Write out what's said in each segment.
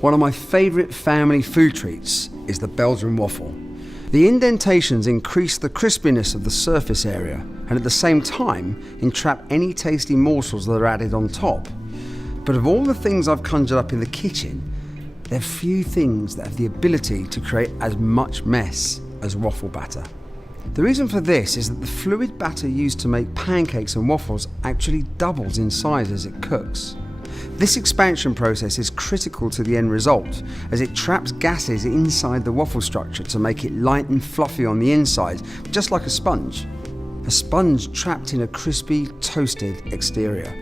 One of my favourite family food treats is the Belgian waffle. The indentations increase the crispiness of the surface area and at the same time entrap any tasty morsels that are added on top. But of all the things I've conjured up in the kitchen, there are few things that have the ability to create as much mess as waffle batter. The reason for this is that the fluid batter used to make pancakes and waffles actually doubles in size as it cooks. This expansion process is critical to the end result, as it traps gases inside the waffle structure to make it light and fluffy on the inside, just like a sponge. A sponge trapped in a crispy, toasted exterior.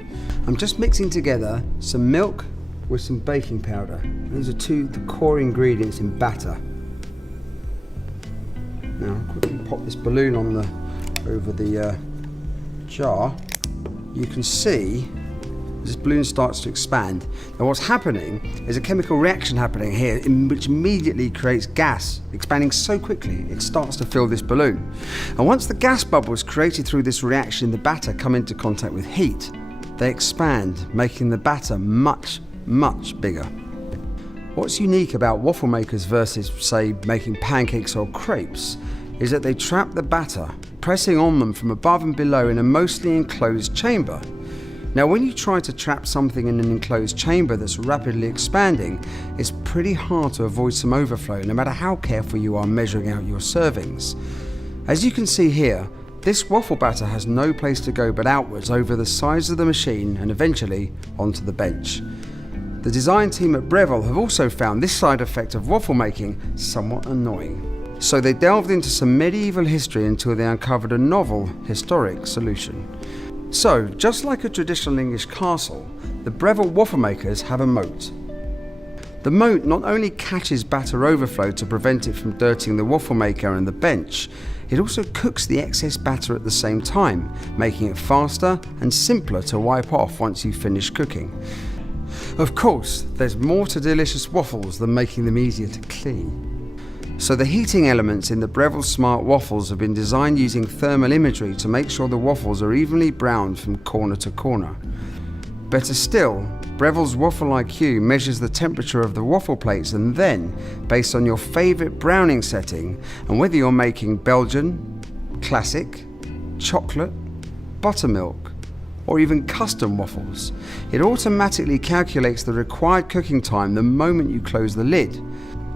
I'm just mixing together some milk with some baking powder. These are the core ingredients in batter. Now, I'll quickly pop this balloon on over the jar. You can see this balloon starts to expand. Now what's happening is a chemical reaction happening here which immediately creates gas, expanding so quickly it starts to fill this balloon. And once the gas bubbles created through this reaction in the batter come into contact with heat, they expand, making the batter much, much bigger. What's unique about waffle makers versus, say, making pancakes or crepes is that they trap the batter, pressing on them from above and below in a mostly enclosed chamber. Now, when you try to trap something in an enclosed chamber that's rapidly expanding, it's pretty hard to avoid some overflow, no matter how careful you are measuring out your servings. As you can see here, this waffle batter has no place to go but outwards over the sides of the machine and eventually onto the bench. The design team at Breville have also found this side effect of waffle making somewhat annoying. So they delved into some medieval history until they uncovered a novel, historic solution. So, just like a traditional English castle, the Breville waffle makers have a moat. The moat not only catches batter overflow to prevent it from dirtying the waffle maker and the bench, it also cooks the excess batter at the same time, making it faster and simpler to wipe off once you've finished cooking. Of course, there's more to delicious waffles than making them easier to clean. So the heating elements in the Breville Smart waffles have been designed using thermal imagery to make sure the waffles are evenly browned from corner to corner. Better still, Breville's Waffle IQ measures the temperature of the waffle plates and then, based on your favourite browning setting and whether you're making Belgian, classic, chocolate, buttermilk, or even custom waffles, it automatically calculates the required cooking time the moment you close the lid.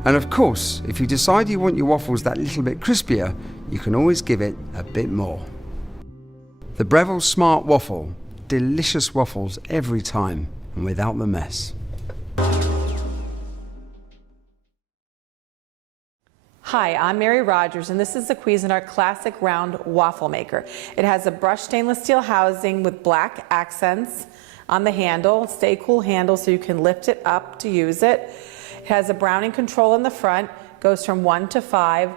And of course, if you decide you want your waffles that little bit crispier, you can always give it a bit more. The Breville Smart Waffle, delicious waffles every time and without the mess. Hi, I'm Mary Rogers, and this is the Cuisinart Classic Round Waffle Maker. It has a brushed stainless steel housing with black accents on the handle, stay cool handle so you can lift it up to use it. It has a browning control in the front, goes from 1 to 5,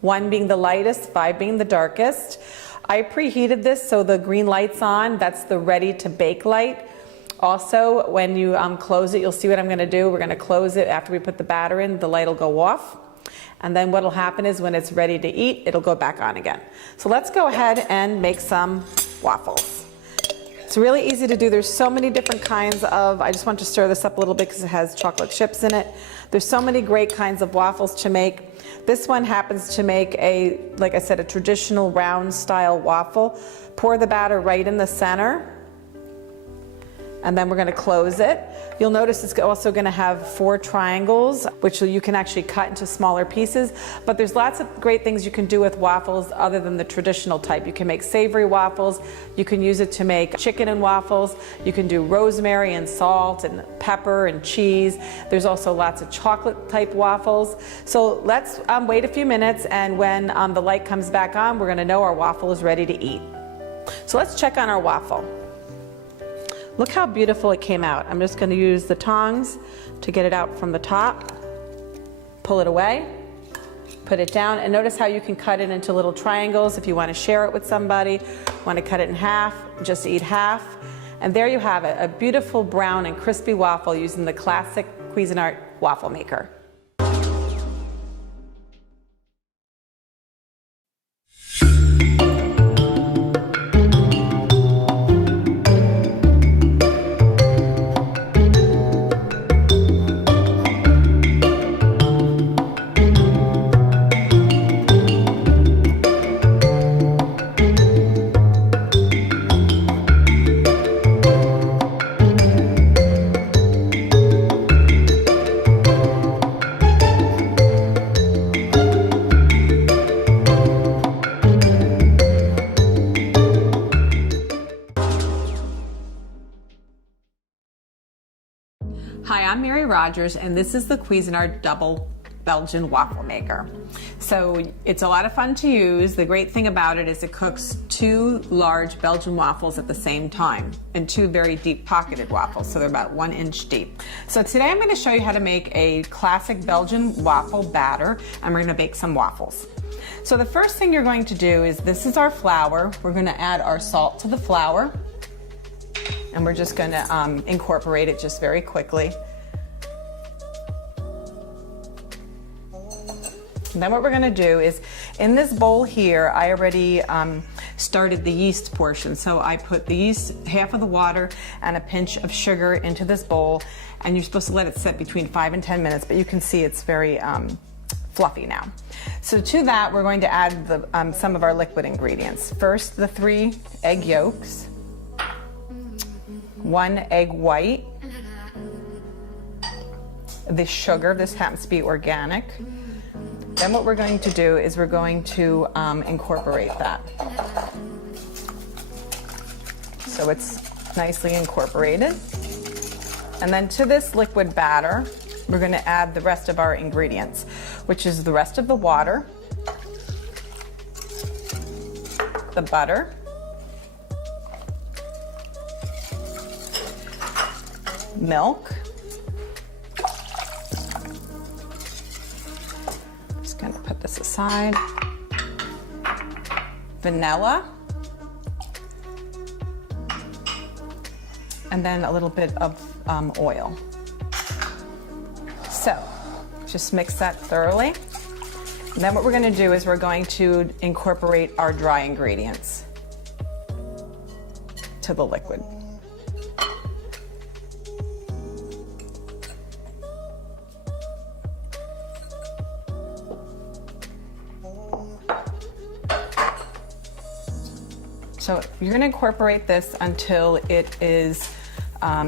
1 being the lightest, 5 being the darkest. I preheated this so the green light's on, that's the ready to bake light. Also, when you close it, you'll see what I'm gonna do. We're gonna close it after we put the batter in, the light will go off. And then what'll happen is when it's ready to eat, it'll go back on again. So let's go ahead and make some waffles. It's really easy to do. There's so many different kinds of, I just want to stir this up a little bit because it has chocolate chips in it. There's so many great kinds of waffles to make. This one happens to make a, like I said, a traditional round style waffle. Pour the batter right in the center. And then we're going to close it. You'll notice it's also going to have 4 triangles, which you can actually cut into smaller pieces. But there's lots of great things you can do with waffles other than the traditional type. You can make savory waffles. You can use it to make chicken and waffles. You can do rosemary and salt and pepper and cheese. There's also lots of chocolate type waffles. So let's wait a few minutes, and when the light comes back on, we're going to know our waffle is ready to eat. So let's check on our waffle. Look how beautiful it came out. I'm just going to use the tongs to get it out from the top. Pull it away, put it down, and notice how you can cut it into little triangles if you want to share it with somebody, want to cut it in half, just eat half. And there you have it, a beautiful brown and crispy waffle using the classic Cuisinart waffle maker. Hi, I'm Mary Rogers, and this is the Cuisinart Double Belgian Waffle Maker. So it's a lot of fun to use. The great thing about it is it cooks 2 large Belgian waffles at the same time, and 2 very deep pocketed waffles, so they're about 1 inch deep. So today I'm going to show you how to make a classic Belgian waffle batter, and we're going to bake some waffles. So the first thing you're going to do is, this is our flour. We're going to add our salt to the flour, and we're just going to incorporate it just very quickly. And then what we're going to do is, in this bowl here, I already started the yeast portion. So I put the yeast, half of the water, and a pinch of sugar into this bowl, and you're supposed to let it sit between 5 and 10 minutes, but you can see it's very fluffy now. So to that, we're going to add some of our liquid ingredients. First, the 3 egg yolks, 1 egg white, the sugar, this happens to be organic. Then what we're going to do is we're going to incorporate that. So it's nicely incorporated. And then to this liquid batter, we're going to add the rest of our ingredients, which is the rest of the water, the butter, milk, going to put this aside, vanilla, and then a little bit of oil. So just mix that thoroughly. And then what we're going to do is we're going to incorporate our dry ingredients to the liquid. So you're going to incorporate this until it is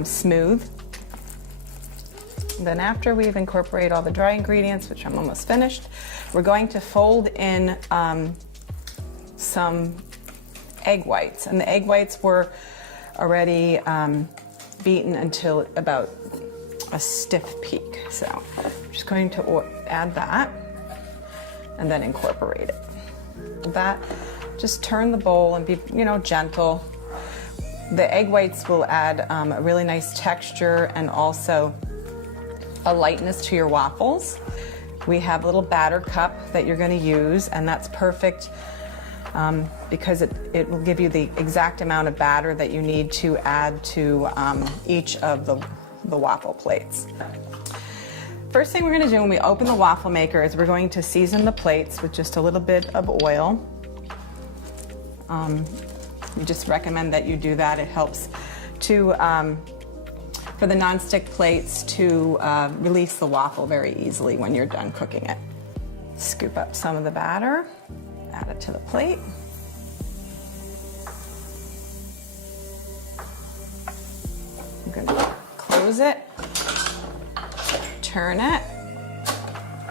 smooth. Then after we've incorporated all the dry ingredients, which I'm almost finished, we're going to fold in some egg whites. And the egg whites were already beaten until about a stiff peak. So I'm just going to add that and then incorporate it. That, just turn the bowl and be, gentle. The egg whites will add a really nice texture and also a lightness to your waffles. We have a little batter cup that you're going to use, and that's perfect because it will give you the exact amount of batter that you need to add to each of the waffle plates. First thing we're going to do when we open the waffle maker is we're going to season the plates with just a little bit of oil. We just recommend that you do that. It helps to for the nonstick plates to release the waffle very easily when you're done cooking it. Scoop up some of the batter, add it to the plate. I'm going to close it, turn it,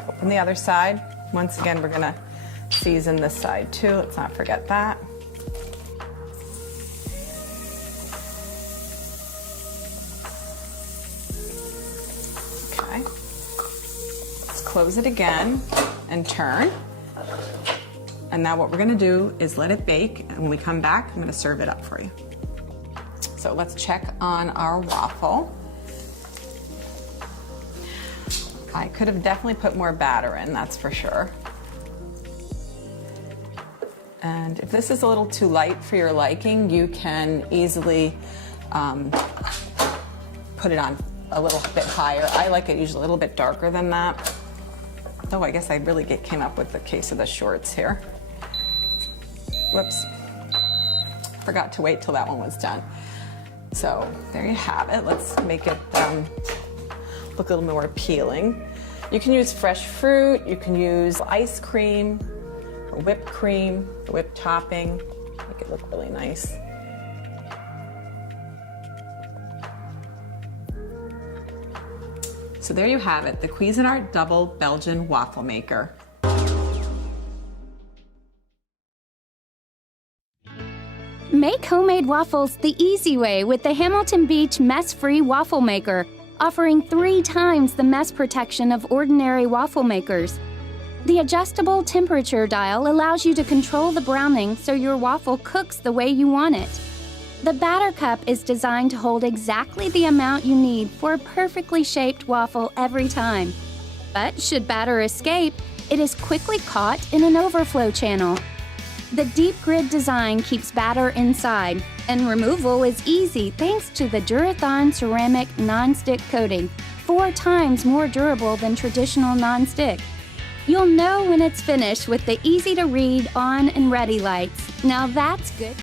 open the other side. Once again, we're going to season this side too. Let's not forget that. Okay. Let's close it again and turn. And now what we're going to do is let it bake, and when we come back, I'm going to serve it up for you. So let's check on our waffle. I could have definitely put more batter in, that's for sure. And if this is a little too light for your liking, you can easily put it on a little bit higher. I like it usually a little bit darker than that. Oh, I guess I really came up with the case of the shorts here. Whoops. Forgot to wait till that one was done. So there you have it. Let's make it look a little more appealing. You can use fresh fruit, you can use ice cream, or whipped cream, whipped topping, make it look really nice. So there you have it, the Cuisinart Double Belgian Waffle Maker. Make homemade waffles the easy way with the Hamilton Beach mess-free waffle maker. offering 3 times the mess protection of ordinary waffle makers. The adjustable temperature dial allows you to control the browning so your waffle cooks the way you want it. The batter cup is designed to hold exactly the amount you need for a perfectly shaped waffle every time. But should batter escape, it is quickly caught in an overflow channel. The deep grid design keeps batter inside, and removal is easy thanks to the Durathon ceramic non-stick coating, 4 times more durable than traditional non-stick. You'll know when it's finished with the easy-to-read on and ready lights. Now that's good.